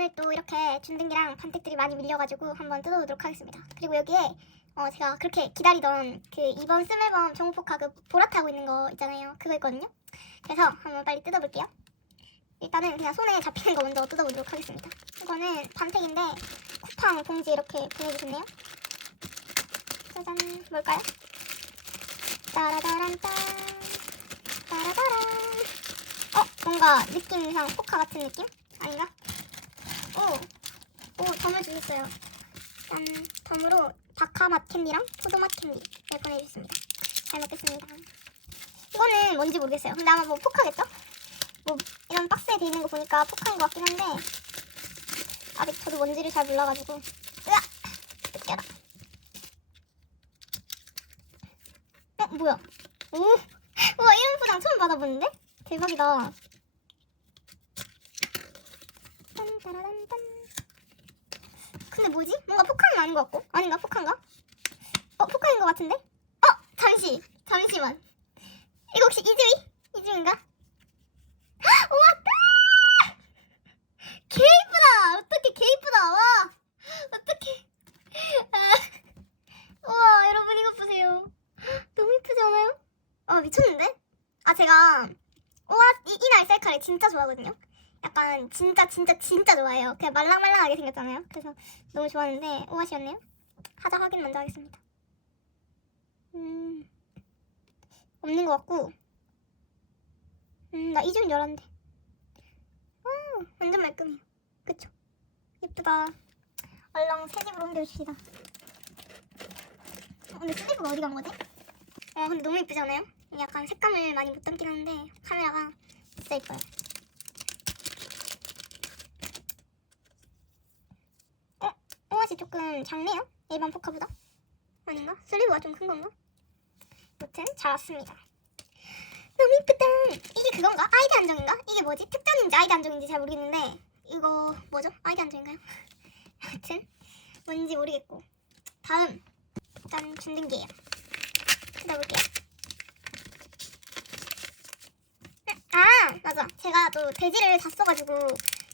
오늘 또 이렇게 준등기랑 반택들이 많이 밀려가지고 한번 뜯어보도록 하겠습니다. 그리고 여기에 어, 제가 그렇게 기다리던 그 이번 스멜범 정우포 카 그 보라타고 있는 거 있잖아요. 그거 있거든요. 그래서 한번 빨리 뜯어볼게요. 일단은 그냥 손에 잡히는 거 먼저 뜯어보도록 하겠습니다. 이거는 반택인데 쿠팡 봉지 이렇게 보내주셨네요. 짜잔, 뭘까요? 따라다란딴 따라다란 어? 뭔가 느낌상 포카 같은 느낌? 아닌가? 오! 오, 덤을 주셨어요. 짠, 덤으로 바카맛 캔디랑 포도맛 캔디를 보내주셨습니다. 잘 먹겠습니다. 이거는 뭔지 모르겠어요. 근데 아마 뭐 포카겠죠? 뭐 이런 박스에 돼 있는 거 보니까 포카인 것 같긴 한데 아직 저도 뭔지를 잘 몰라가지고 으악! 느껴라. 어 뭐야? 오, 우와 이런 포장 처음 받아보는데? 대박이다. 딴 따라란딴. 근데 뭐지? 뭔가 포카는 아닌 것 같고 아닌가 포카인가? 어 포카인 것 같은데? 어 잠시 잠시만. 이거 혹시 이즈미? 이즈미인가? 헉, 왔다! 개 이쁘다! 어떻게 개 이쁘다! 와! 어떻게? 아, 우와 여러분 이거 보세요. 너무 이쁘지 않아요? 아 미쳤는데? 아 제가 우와 이, 이 날 셀카를 진짜 좋아하거든요. 약간 진짜 진짜 진짜 좋아해요. 그냥 말랑말랑하게 생겼잖아요. 그래서 너무 좋아하는데 오아시였네요. 하자 확인 먼저 하겠습니다. 음 없는 것 같고 음나 줄 알았는데 음 완전 말끔해요. 그쵸? 예쁘다. 얼렁 새 집으로 옮겨주시다. 어, 근데 슬리브가 어디 간 거지? 어 근데 너무 예쁘지 않아요? 약간 색감을 많이 못 담긴 하는데 카메라가 진짜 예뻐요. 어? 오아시 조금 작네요? 일반 포카보다? 아닌가? 슬리브가 좀 큰 건가? 여튼 잘 왔습니다. 너무 이쁘다. 이게 그건가? 아이디 안정인가? 이게 뭐지? 특전인지 아이디 안정인지 잘 모르겠는데 이거 뭐죠? 아이디 안정인가요? 아무튼 뭔지 모르겠고 다음 짠 준등기예요. 뜯어볼게요. 아 맞아 제가 또 돼지를 다 써가지고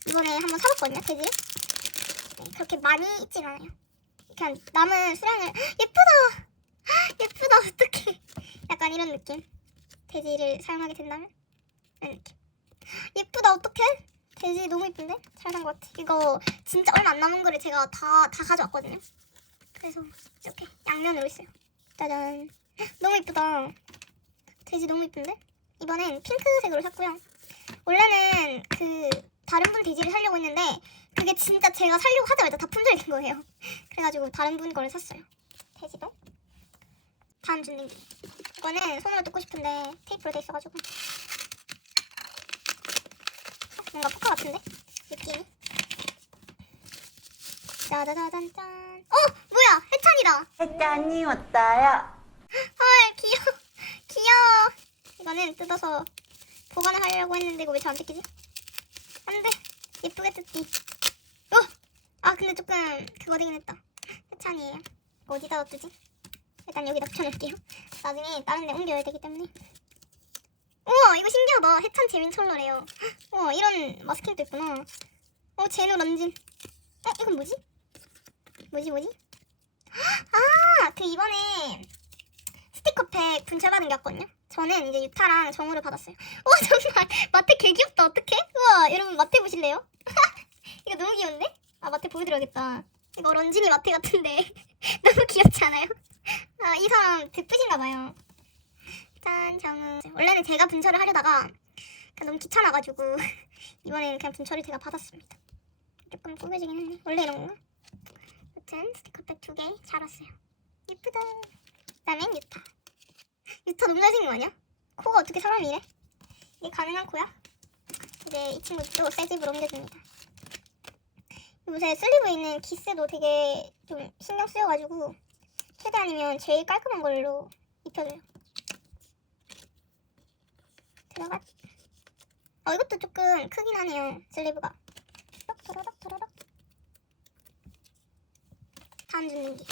이번에 한번 사봤거든요 돼지를 네, 그렇게 많이 있진 않아요. 그냥 남은 수량을 예쁘다! 예쁘다! 어떡해! 약간 이런 느낌. 돼지를 사용하게 된다면? 이런 느낌. 예쁘다! 어떡해? 돼지 너무 예쁜데? 잘 산 것 같아. 이거 진짜 얼마 안 남은 거를 제가 다 다 가져왔거든요. 그래서 이렇게 양면으로 있어요. 짜잔. 너무 예쁘다. 돼지 너무 예쁜데? 이번엔 핑크색으로 샀고요. 원래는 그 다른 분 돼지를 사려고 했는데 그게 진짜 제가 사려고 하자마자 다 품절된 거예요. 그래가지고 다른 분 거를 샀어요. 돼지도. 다음 준딩기. 이거는 손으로 뜯고 싶은데 테이프로 돼 있어가지고 뭔가 포카 같은데 느낌이. 짜자자잔 짠. 어 뭐야 해찬이다. 햇짠이 왔다요. 헐 귀여워 귀여워 이거는 뜯어서 보관을 하려고 했는데 이거 왜 잘 안 뜯기지? 안돼 예쁘게 뜯기 어! 아 근데 조금 그거 되긴 했다 해찬이에요 이거 어디다 놔두지? 일단 여기다 붙여놓을게요 나중에 다른 데 옮겨야 되기 때문에 우와 이거 신기하다 해찬 재민 철러래요 우와 이런 마스킹도 있구나 어 제노 런진 어 이건 뭐지? 뭐지 뭐지? 아 그 이번에 스티커팩 분채받은 게 왔거든요. 저는 이제 유타랑 정우를 받았어요. 와 정말 마테 개 귀엽다. 어떡해? 우와 여러분 마테 보실래요? 이거 너무 귀여운데? 아 마테 보여드려야겠다. 이거 런쥔이 마테 같은데 너무 귀엽지 않아요? 아 이 사람 듣으신가 봐요. 짠 정우. 원래는 제가 분철을 하려다가 너무 귀찮아가지고 이번에는 그냥 분철을 제가 받았습니다. 조금 꾸며지긴 했네. 원래 이런 건가? 아무튼 스티커팩 두 개 잘 왔어요. 예쁘다. 그다음엔 유타. 유타 너무 잘생긴 거 아니야? 코가 어떻게 사람이 이래? 이게 가능한 코야? 이제 이 친구도 새 집으로 옮겨줍니다. 요새 슬리브에 있는 기스도 되게 좀 신경 쓰여가지고 최대한이면 제일 깔끔한 걸로 입혀줘요. 들어가. 어 이것도 조금 크긴 하네요. 슬리브가. 또록 또로록 또로록. 다음 준는기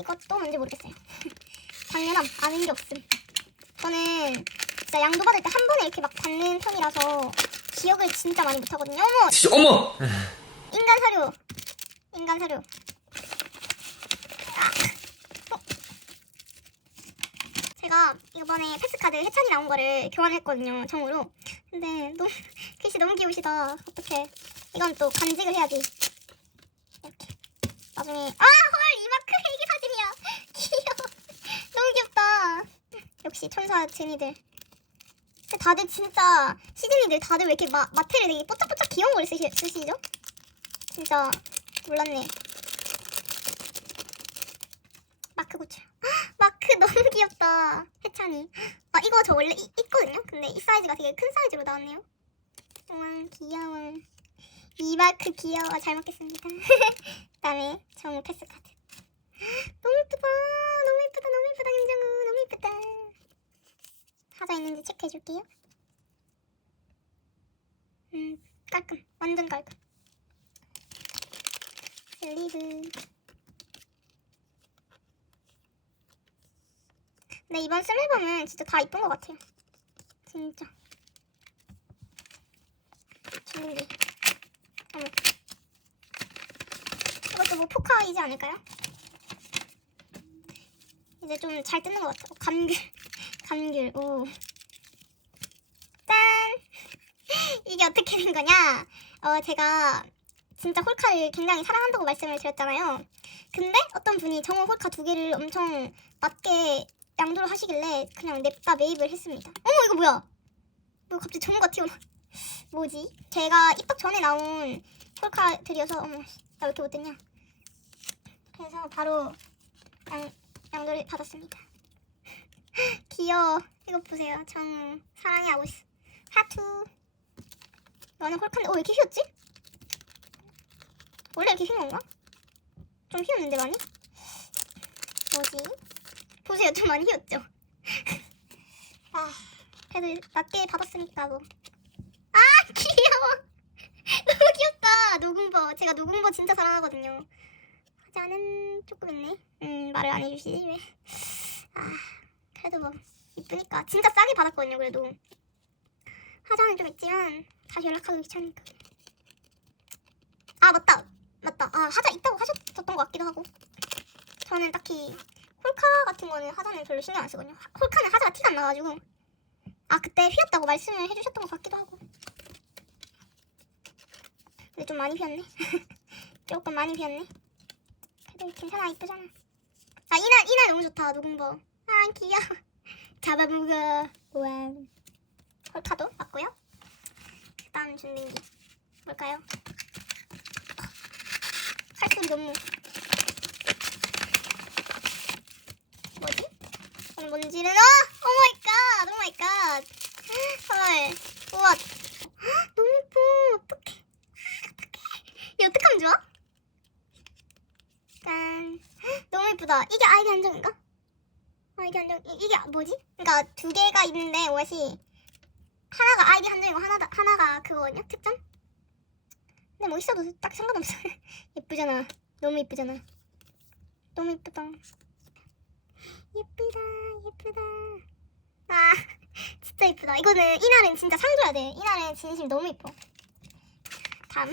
이것도 뭔지 모르겠어요. 당연함 아는 게 없음. 저는 진짜 양도 받을 때 한 번에 이렇게 막 받는 편이라서 기억을 진짜 많이 못하거든요. 어머 진짜 어머! 사료. 인간 사료. 아. 어. 제가 이번에 패스카드 해찬이 나온 거를 교환했거든요. 정으로. 근데 너무 글씨 너무 귀여우시다. 어떡해. 이건 또 간직을 해야지. 이렇게. 나중에 아, 헐, 이마크 이게 사진이야. 귀여워. 너무 귀엽다. 역시 천사. 근데 다들 진짜 시즈니들 다들 왜 이렇게 마, 마테를 되게 뽀짝뽀짝 귀여운 걸 쓰시, 쓰시죠? 진짜 몰랐네. 마크 고추. 마크 너무 귀엽다. 해찬이. 아 이거 저 원래 이- 있거든요. 근데 이 사이즈가 되게 큰 사이즈로 나왔네요. 우와 귀여워. 이 마크 귀여워. 잘 먹겠습니다. 그다음에 정우 패스 카드. 너무 예쁘다. 너무 예쁘다. 너무 예쁘다. 김정우. 너무 예쁘다. 하자 있는지 체크해 줄게요. 음, 깔끔. 완전 깔끔. 슬리브. 근데 이번 슬리브는 진짜 다 이쁜 것 같아요. 진짜. 줄링기. 어머. 이것도 뭐 포카이지 않을까요? 이제 좀 잘 뜯는 것 같아요. 감귤. 감귤. 오. 짠! 이게 어떻게 된 거냐? 어, 제가 진짜 홀카를 굉장히 사랑한다고 말씀을 드렸잖아요. 근데 어떤 분이 정호 홀카 두 개를 엄청 맞게 양도를 하시길래 그냥 냅다 매입을 했습니다. 어머, 이거 뭐야? 뭐 갑자기 정호가 튀어나. 뭐지? 제가 입학 전에 나온 홀카들이어서, 어머, 나 왜 이렇게 못됐냐? 그래서 바로 양, 양도를 받았습니다. 귀여워. 이거 보세요. 정 사랑해 하고 있어. 하투. 이거는 홀칸데, 어, 왜 이렇게 휘었지? 원래 이렇게 휘는 건가? 좀 휘었는데 많이? 뭐지? 보세요. 좀 많이 휘었죠? 아, 그래도 낮게 받았으니까 뭐. 아, 귀여워. 너무 귀엽다. 녹음버. 제가 녹음버 진짜 사랑하거든요. 화자는 조금 있네. 음, 말을 안 해주시지, 왜. 아, 그래도 뭐, 이쁘니까. 진짜 싸게 받았거든요, 그래도. 화자는 좀 있지만, 다시 연락하기 귀찮으니까. 아, 맞다. 맞다. 아, 하자 있다고 하셨던 것 같기도 하고. 저는 딱히, 홀카 같은 거는 하자는 별로 신경 안 쓰거든요. 하- 홀카는 하자가 티가 안 나가지고. 아, 그때 휘었다고 말씀을 해주셨던 것 같기도 하고. 근데 좀 많이 휘었네. 조금 많이 휘었네. 그래도 괜찮아, 이쁘잖아. 아, 이날, 이날 너무 좋다, 녹음버. 아, 귀여워. 잡아먹어. 우와. 홀카도 맞고요. 그 다음 준비기. 뭘까요? 칼소리 너무. 뭐지? 뭔지는, 어! 오마이갓! 오마이갓! 헐. 우와. 너무 예뻐. 어떡해. 어떡해. 얘 어떡하면 좋아? 짠. 너무 예쁘다. 이게 아이디 한정인가? 아이디 한정, 이, 이게 뭐지? 그러니까 두 개가 있는데 옷이 하나가 아이디 한정이고 하나가, 그거거든요? 특전? 근데 뭐 있어도 딱 상관없어. 예쁘잖아. 너무 예쁘잖아. 너무 예쁘다. 예쁘다, 예쁘다. 아, 진짜 예쁘다. 이거는 이날은 진짜 상 줘야 돼. 이날은 진심 너무 예뻐. 다음.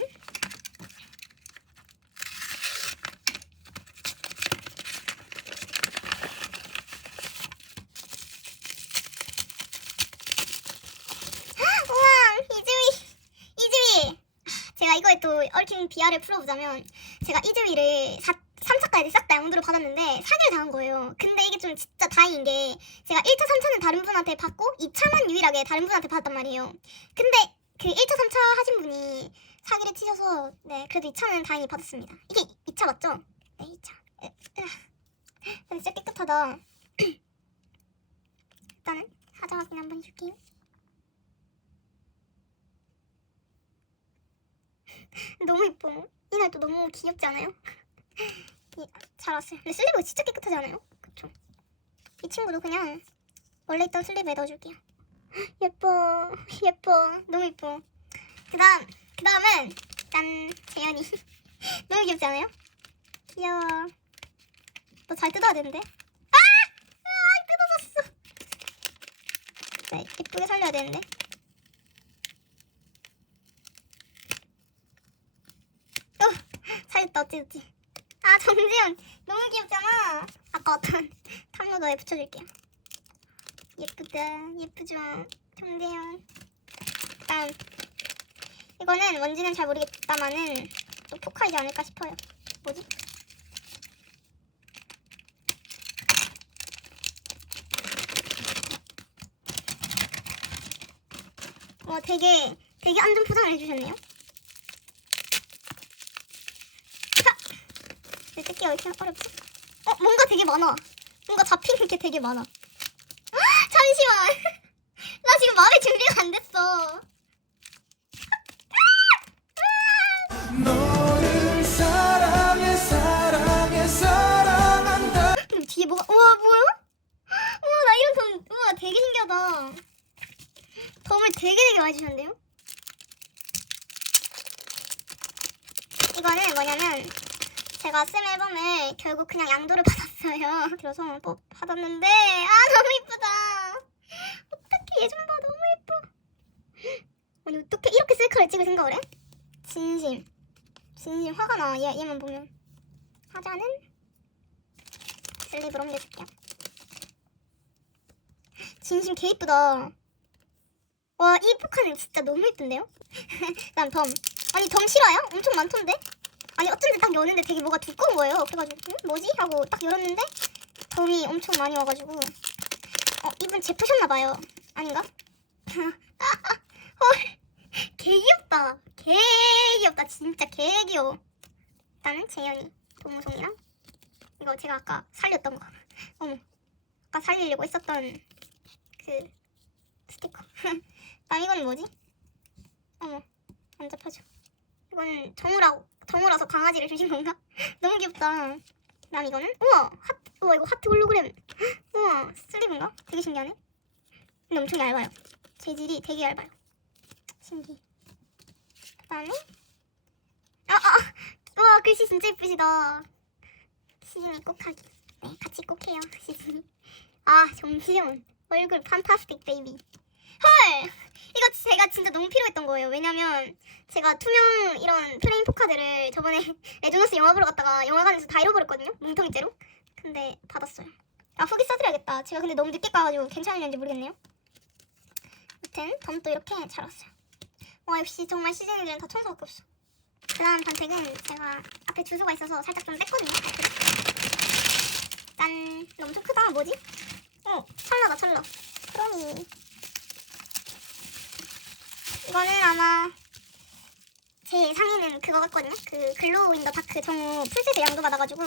우와, 이즈미, 이즈미. 제가 이거에 또 얽힌 비하를 풀어보자면 제가 이즈미를 4, 3차까지 싹다 양도를 받았는데 사기를 당한 거예요. 근데 이게 좀 진짜 다행인 게 제가 1차, 3차는 다른 분한테 받고 2차만 유일하게 다른 분한테 받았단 말이에요. 근데 그 1차, 3차 하신 분이 사기를 치셔서 네 그래도 2차는 다행히 받았습니다. 이게 2차 맞죠? 네 2차. 에, 으아. 근데 진짜 깨끗하다. 일단은 사자 확인 한번 해줄게요. 너무 예뻐. 이날 또 너무 귀엽지 않아요? 이, 잘 왔어요. 근데 슬리브가 진짜 깨끗하지 않아요? 그쵸? 이 친구도 그냥 원래 있던 슬리브에 넣어줄게요. 예뻐, 예뻐, 너무 예뻐. 그다음, 그다음은 짠, 재현이. 너무 귀엽지 않아요? 귀여워. 너 잘 뜯어야 되는데. 아, 아, 뜯어졌어. 네, 예쁘게 살려야 되는데. 어, 살렸다 어찌됐지. 아 정재현 너무 귀엽잖아. 아까 어떤 탐로더에 붙여줄게요. 예쁘다. 예쁘죠 정재현 다음. 이거는 뭔지는 잘 모르겠다마는 또 포카이지 않을까 싶어요. 뭐지? 와 되게 되게 안전 포장을 해주셨네요 내 뜯기 왜 이렇게 어렵지? 어 뭔가 되게 많아 뭔가 잡히는 게 되게 많아 아, 잠시만 나 지금 마음의 준비가 안 됐어 너를 사랑해 사랑해 사랑한다 근데 뒤에 뭐가 우와 뭐야? 우와 나 이런 덤 우와 되게 신기하다 덤을 되게 되게 많이 주셨는데요? 이거는 뭐냐면 제가 쌤 앨범을 결국 그냥 양도를 받았어요 그래서 뭐 받았는데 아 너무 이쁘다 어떡해 얘좀 봐 너무 예뻐 아니 어떻게 이렇게 셀카를 찍을 생각을 해? 진심 진심 화가 나 얘, 얘만 보면 하자는 슬립으로 옮겨줄게요. 진심 개 이쁘다. 와, 이 포카는 진짜 너무 이쁜데요? 난 덤. 아니, 덤 싫어요? 엄청 많던데? 아니, 어쩐지 딱 여는데 되게 뭐가 두꺼운 거예요. 그래가지고, 응? 뭐지? 하고 딱 열었는데, 덤이 엄청 많이 와가지고, 어, 이분 제프셨나봐요. 아닌가? 헐, 개 귀엽다. 개 귀엽다. 진짜 개 귀여워. 일단은 재현이, 도무송이랑, 이거 제가 아까 살렸던 거. 어머. 아까 살리려고 했었던 그 스티커. 아 이건 뭐지? 어머. 안 잡혀져. 이건 정우라고 정우라서 강아지를 주신 건가? 너무 귀엽다. 난 이거는 우와 하트 우와 이거 하트 홀로그램 우와 슬립인가? 되게 신기하네. 근데 엄청 얇아요. 재질이 되게 얇아요. 신기. 그다음에 아아 아, 와 글씨 진짜 예쁘시다. 시즌이 꼭 하기. 네, 같이 꼭 해요. 시즌이. 아, 정시현. 얼굴 판타스틱 베이비. 헐! 이거 제가 진짜 너무 필요했던 거예요. 왜냐면 제가 투명 이런 프레임 포카들을 저번에 레조너스 영화 보러 갔다가 영화관에서 다 잃어버렸거든요. 뭉텅이째로. 근데 받았어요. 아, 후기 써드려야겠다. 제가 근데 너무 늦게 가가지고 괜찮을지 모르겠네요. 아무튼 덤도 이렇게 잘 왔어요. 와, 역시 정말 시즌이들은 다 천사밖에 없어. 그 다음 반택은 제가 앞에 주소가 있어서 살짝 좀 뺐거든요. 짠. 이거 엄청 크다. 뭐지? 어, 찰나다, 찰나. 크롬이. 이거는 아마 제 상의는 그거 같거든요. 그 글로우 인더 다크 정우 풀셋에 양도 받아가지고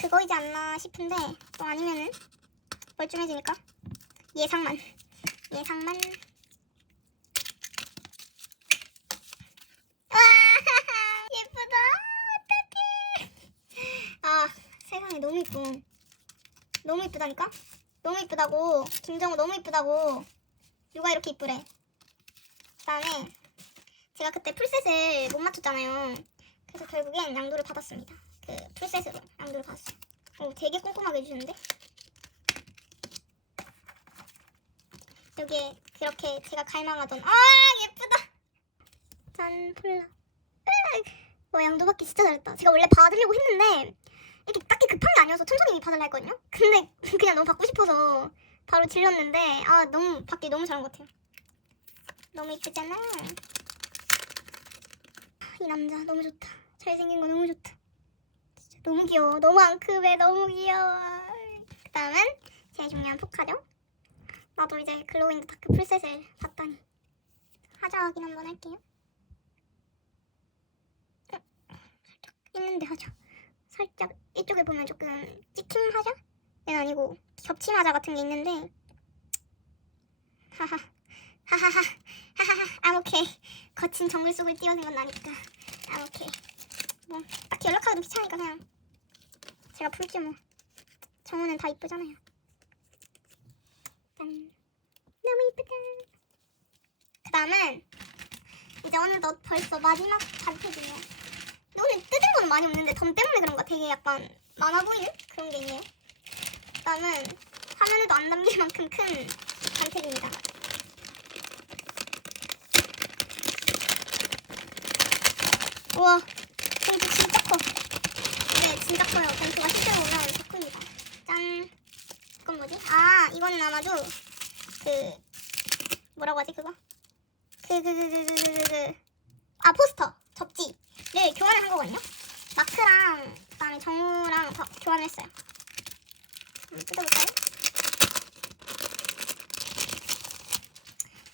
그거이지 않나 싶은데 또 아니면은 멀쩡해지니까 예상만. 예상만. 와 예쁘다. 어떡해. 아 세상에 너무 이뻐. 너무 이쁘다니까? 너무 이쁘다고. 김정우 너무 이쁘다고. 누가 이렇게 이쁘래. 그 다음에 제가 그때 풀셋을 못 맞췄잖아요. 그래서 결국엔 양도를 받았습니다. 그 풀셋으로 양도를 받았어요. 오, 되게 꼼꼼하게 해주는데. 여기에 그렇게 제가 갈망하던 아 예쁘다. 짠 폴라. 와 양도 받기 진짜 잘했다. 제가 원래 받으려고 했는데 이게 딱히 급한 게 아니어서 천천히 받으려 했거든요. 근데 그냥 너무 받고 싶어서 바로 질렀는데 아 너무 받기 너무 잘한 것 같아요. 너무 이쁘잖아. 이 남자 너무 좋다. 잘생긴 거 너무 좋다. 진짜 너무 귀여워. 너무 앙큼해. 너무 귀여워. 그 다음은 제일 중요한 포카죠. 나도 이제 글로잉 다크 풀셋을 봤다니 하자 확인 한번 할게요. 어, 살짝 있는데 하자. 살짝 이쪽에 보면 조금 찍힘 하자? 는 아니고 겹침 하자 같은 게 있는데 하하 하하하 하하하. 아 오케이 거친 정글 속을 뛰어든 건 나니까. 아 오케이 뭐 딱히 연락하기도 귀찮으니까 그냥. 제가 풀지 뭐. 정우는 다 이쁘잖아요. 짠. 너무 이쁘다. 그 다음은 이제 어느덧 벌써 마지막 단택이에요. 근데 오늘 뜯은 거는 많이 없는데 덤 때문에 그런가 되게 약간 많아 보이는 그런 게 있네요. 그 다음은 화면에도 안 담길 만큼 큰 단택입니다 우와, 봉지 진짜 커. 진짜 커요. 벤츠가 실제로 더 큽니다. 짠. 이건 뭐지? 아, 이거는 아마도 그 뭐라고 하지 그거? 그그 그 그 그 그 아 포스터 접지를 교환을 한 거거든요. 마크랑 그다음에 정우랑 다 교환했어요. 뜯어볼까요?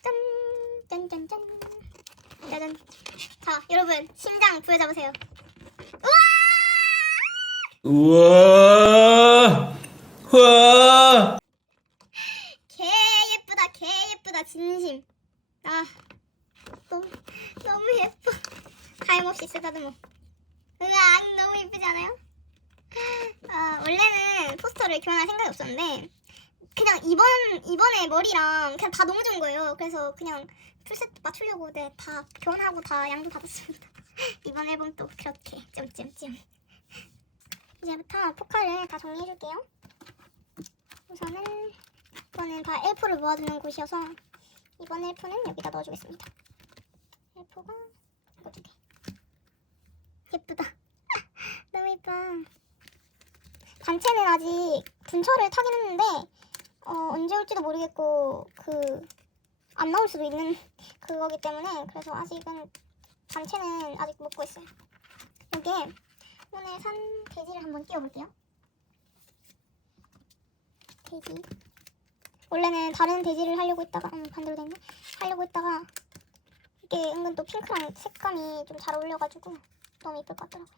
짠, 짠, 짠, 짠, 짜잔. 자, 여러분 심장 부여잡으세요. 우와 우와 개 예쁘다, 개 예쁘다, 진심. 아, 너무 너무 예뻐. 하염없이 쓰다듬어. 으악, 너무 예쁘지 않아요? 아, 원래는 포스터를 교환할 생각이 없었는데 그냥 이번 이번에 머리랑 그냥 다 너무 좋은 거예요. 그래서 그냥 풀셋 맞추려고 네, 다 교환하고 다 양도 받았습니다. 이번 앨범 또 그렇게 점점점. 이제부터 포카를 다 정리해줄게요. 우선은 이거는 다 L4를 모아두는 곳이어서 이번 L4는 여기다 넣어주겠습니다. L4가 이거 두 개. 예쁘다. 너무 예뻐. 단체는 아직 분철을 타긴 했는데 어, 언제 올지도 모르겠고 그 안 나올 수도 있는 그거기 때문에 그래서 아직은 단체는 아직 못 구했어요. 여기에 오늘 산 돼지를 한번 띄워볼게요. 돼지. 원래는 다른 돼지를 하려고 했다가 음, 반대로 됐네. 하려고 했다가 이게 은근 또 핑크랑 색감이 좀 잘 어울려가지고 너무 이쁠 것 같더라고요.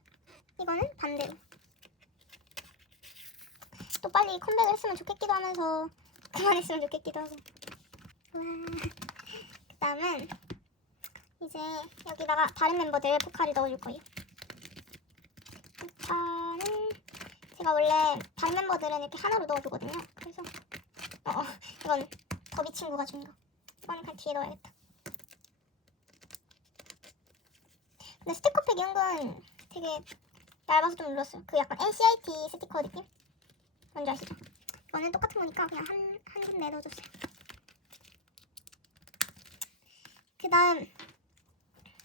이거는 반대로. 또 빨리 컴백을 했으면 좋겠기도 하면서 그만했으면 좋겠기도 하고. 와. 그 다음은 이제 여기다가 다른 멤버들 포카를 넣어줄 거예요. 포카는 제가 원래 다른 멤버들은 이렇게 하나로 넣어주거든요. 그래서 어, 어 이건 더비 친구가 준 거. 이거는 그냥 뒤에 넣어야겠다. 근데 스티커팩이 은근 되게 얇아서 좀 눌렀어요. 그 약간 NCIT 스티커 느낌? 뭔지 아시죠? 이거는 똑같은 거니까 그냥 한, 한 군데 넣어줬어요. 그 다음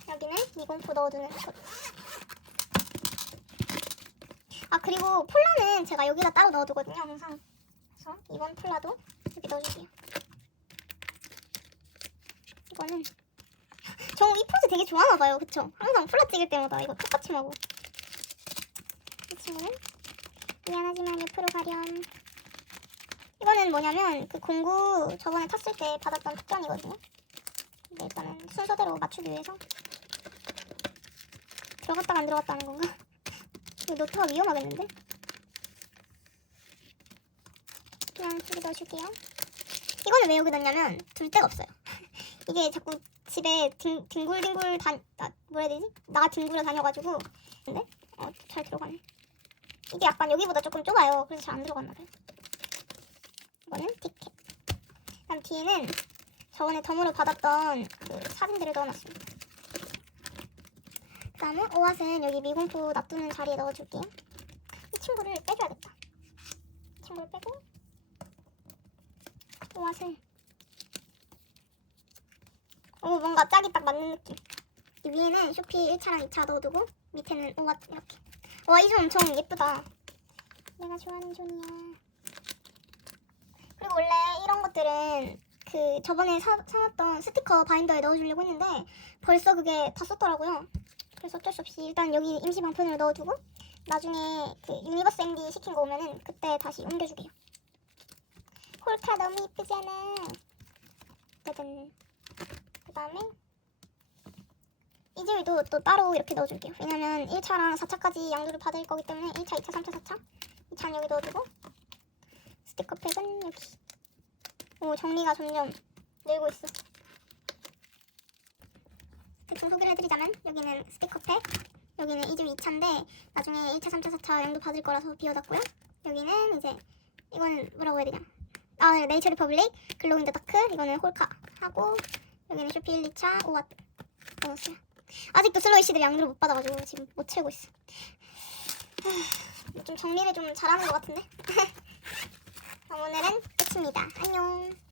여기는 미공포 넣어두는 것. 아 그리고 폴라는 제가 여기다 따로 넣어두거든요 항상. 그래서 이번 폴라도 여기 넣어줄게요. 이거는 정우 이 포즈 되게 좋아하나 봐요, 그쵸? 항상 폴라 찍을 때마다 이거 똑같이 하고. 이 친구는 미안하지만 옆으로 가렴. 이거는 뭐냐면 그 공구 저번에 탔을 때 받았던 특전이거든요. 근데 일단은 순서대로 맞추기 위해서 들어갔다가 안 들어갔다 하는 건가? 이거 노트가 위험하겠는데? 그냥 여기 넣어줄게요. 이거는 왜 여기 넣냐면 둘 데가 없어요. 이게 자꾸 집에 뒹, 뒹굴뒹굴 다 아, 뭐라 해야 되지? 나 뒹굴어 다녀가지고 근데 어, 잘 들어가네. 이게 약간 여기보다 조금 좁아요. 그래서 잘 안 들어갔나 봐요. 이거는 티켓. 그다음 뒤에는 저번에 덤으로 받았던 그 사진들을 넣어놨습니다. 그다음에 오앗은 여기 미공포 놔두는 자리에 넣어줄게요. 이 친구를 빼줘야겠다. 이 친구를 빼고 오앗을 오 뭔가 짝이 딱 맞는 느낌. 이 위에는 쇼피 1차랑 2차 넣어두고 밑에는 오앗 이렇게. 와이존 엄청 예쁘다. 내가 좋아하는 존이야. 그리고 원래 이런 것들은 그 저번에 사, 사놨던 스티커 바인더에 넣어주려고 했는데 벌써 그게 다 썼더라고요. 그래서 어쩔 수 없이 일단 여기 임시 방편으로 넣어두고 나중에 그 유니버스 MD 시킨 거 오면은 그때 다시 옮겨주게요. 홀카 너무 이쁘잖아. 짜잔. 그 다음에 이즈위도 또 따로 이렇게 넣어줄게요. 왜냐면 1차랑 4차까지 양도를 받을 거기 때문에 1차, 2차, 3차, 4차 2차는 여기 넣어두고 스티커팩은 여기 오 정리가 점점 늘고 있어. 대충 소개를 해드리자면 여기는 스티커팩 여기는 2주 2차인데 나중에 1차, 3차, 4차 양도 받을 거라서 비워놨고요. 여기는 이제 이거는 뭐라고 해야 되냐 아 네, 네이처 리퍼블릭 글로우 인더 다크 이거는 홀카 하고 여기는 1, 2차 오왓 넣었어요. 아직도 슬로이 씨들 양도를 못 받아가지고 지금 못 채우고 있어. 좀 정리를 좀 잘하는 것 같은데. 오늘은 끝입니다. 안녕.